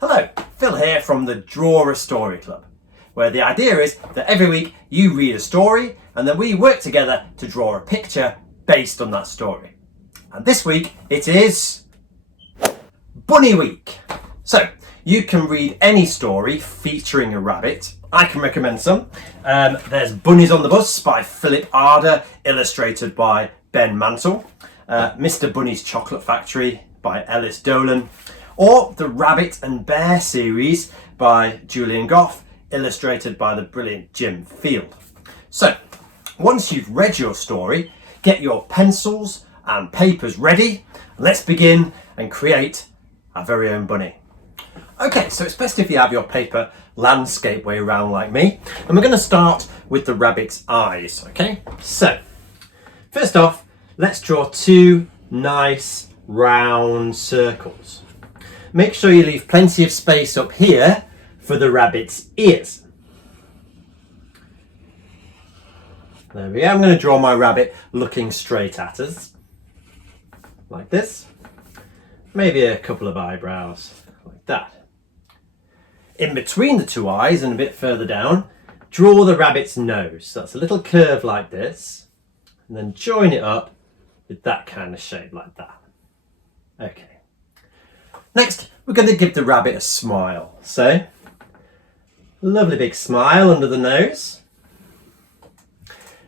Hello, Phil here from the Draw a Story Club, where the idea is that every week you read a story and then we work together to draw a picture based on that story. And this week it is Bunny Week. So you can read any story featuring a rabbit. I can recommend some. There's Bunnies on the Bus by Phillip, Ardagh, illustrated by Mantle. Mr. Bunny's Chocolate Factory by Elys, Dolan. Or the Rabbit and Bear series by Julian, Gough, illustrated by the brilliant Jim Field. So, once you've read your story, get your pencils and papers ready. Let's begin and create our very own bunny. Okay, so it's best if you have your paper landscape way around like me. And we're going to start with the rabbit's eyes, okay? So, first off, let's draw two nice round circles. Make sure you leave plenty of space up here for the rabbit's ears. There we go. I'm going to draw my rabbit looking straight at us, like this. Maybe a couple of eyebrows, like that. In between the two eyes and a bit further down, draw the rabbit's nose. So that's a little curve like this, and then join it up with that kind of shape like that. Okay. Next, we're going to give the rabbit a smile. So, lovely big smile under the nose.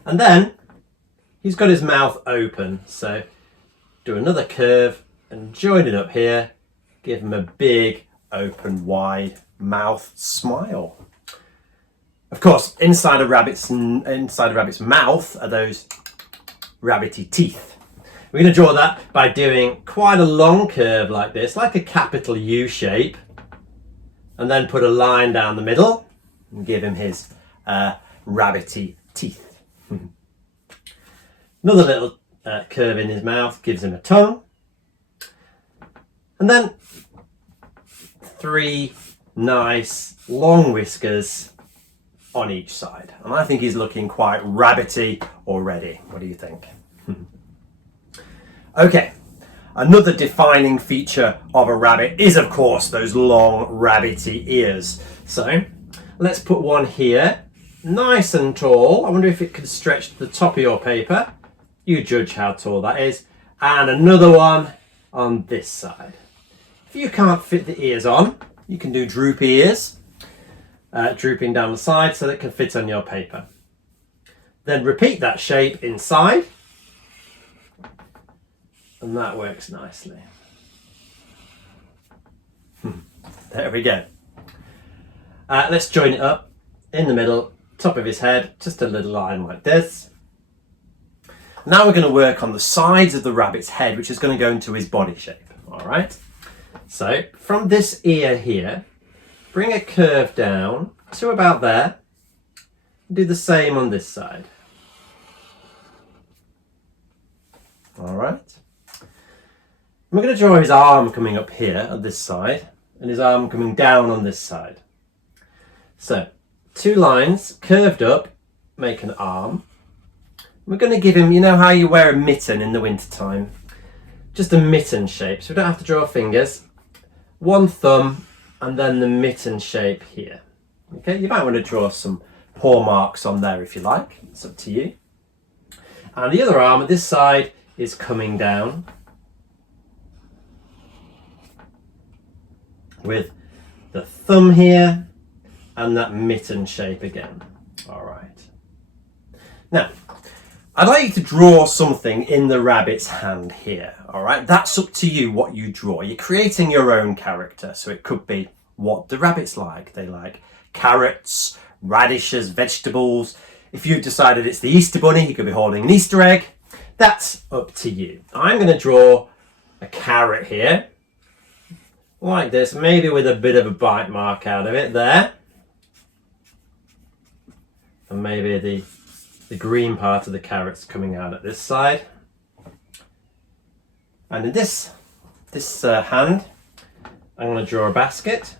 And then, he's got his mouth open. So, do another curve and join it up here. Give him a big, open, wide mouth smile. Of course, inside a rabbit's mouth are those rabbity teeth. We're going to draw that by doing quite a long curve like this, like a capital U shape, and then put a line down the middle and give him his rabbity teeth. Another little curve in his mouth gives him a tongue, and then three nice long whiskers on each side. And I think he's looking quite rabbity already. What do you think? Okay, another defining feature of a rabbit is, of course, those long rabbity ears. So let's put one here, nice and tall. I wonder if it could stretch to the top of your paper. You judge how tall that is. And another one on this side. If you can't fit the ears on, you can do droopy ears, drooping down the side so that it can fit on your paper. Then repeat that shape inside. And that works nicely. There we go. Let's join it up in the middle, top of his head, just a little line like this. Now we're going to work on the sides of the rabbit's head, which is going to go into his body shape. All right. So from this ear here, bring a curve down to about there. Do the same on this side. All right. We're going to draw his arm coming up here on this side and his arm coming down on this side. So, two lines curved up make an arm. We're going to give him, you know how you wear a mitten in the winter time? Just a mitten shape, so we don't have to draw fingers. One thumb and then the mitten shape here. Okay, you might want to draw some paw marks on there if you like. It's up to you. And the other arm at this side is coming down, with the thumb here and that mitten shape again. All right. Now, I'd like you to draw something in the rabbit's hand here. All right. That's up to you what you draw. You're creating your own character. So it could be what the rabbits like. They like carrots, radishes, vegetables. If you've decided it's the Easter Bunny, you could be holding an Easter egg. That's up to you. I'm going to draw a carrot here, like this, maybe with a bit of a bite mark out of it there. And maybe the green part of the carrot's coming out at this side. And in this hand, I'm going to draw a basket.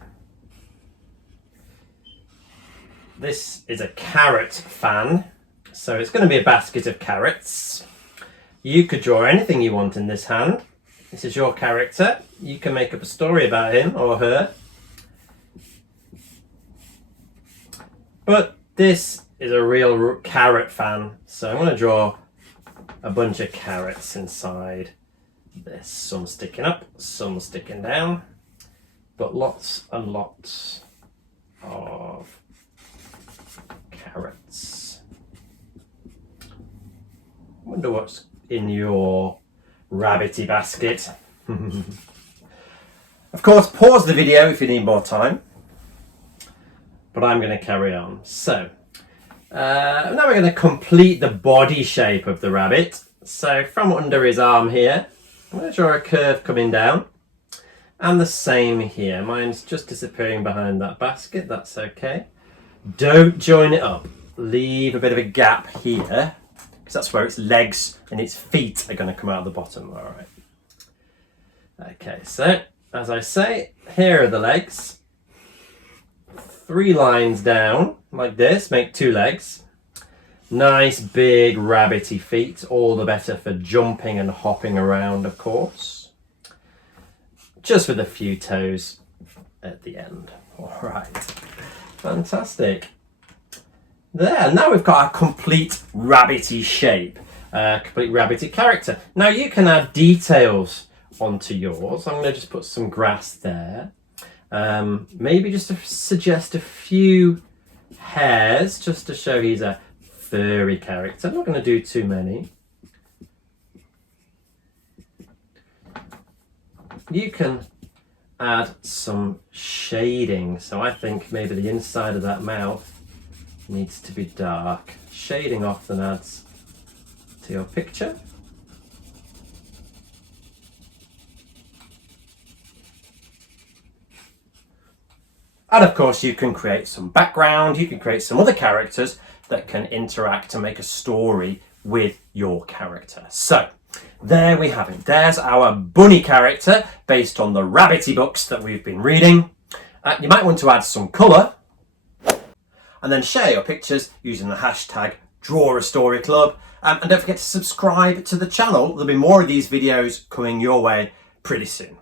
This is a carrot fan, so it's going to be a basket of carrots. You could draw anything you want in this hand. This is your character. You can make up a story about him or her. But this is a real carrot fan, so I'm going to draw a bunch of carrots inside this. Some sticking up, some sticking down, but lots and lots of carrots. I wonder what's in your rabbity basket. Of course, pause the video if you need more time, but I'm going to carry on. So now we're going to complete the body shape of the rabbit. So from under his arm here, I'm going to draw a curve coming down, and the same here. Mine's just disappearing behind that basket. That's okay. Don't join it up. Leave a bit of a gap here, because that's where its legs and its feet are going to come out of the bottom. All right. Okay, so as I say, here are the legs. 3 lines down like this, make 2 legs. Nice big rabbity feet, all the better for jumping and hopping around, of course. Just with a few toes at the end. All right, fantastic. There, now we've got a complete rabbity shape, complete rabbity character. Now you can add details onto yours. I'm going to just put some grass there. Maybe just to suggest a few hairs, just to show he's a furry character. I'm not going to do too many. You can add some shading. So I think maybe the inside of that mouth needs to be dark. Shading often adds to your picture. And of course you can create some background, you can create some other characters that can interact and make a story with your character. So there we have it. There's our bunny character based on the rabbity books that we've been reading. You might want to add some colour and then share your pictures using the hashtag #DrawAStoryClub. And don't forget to subscribe to the channel. There'll be more of these videos coming your way pretty soon.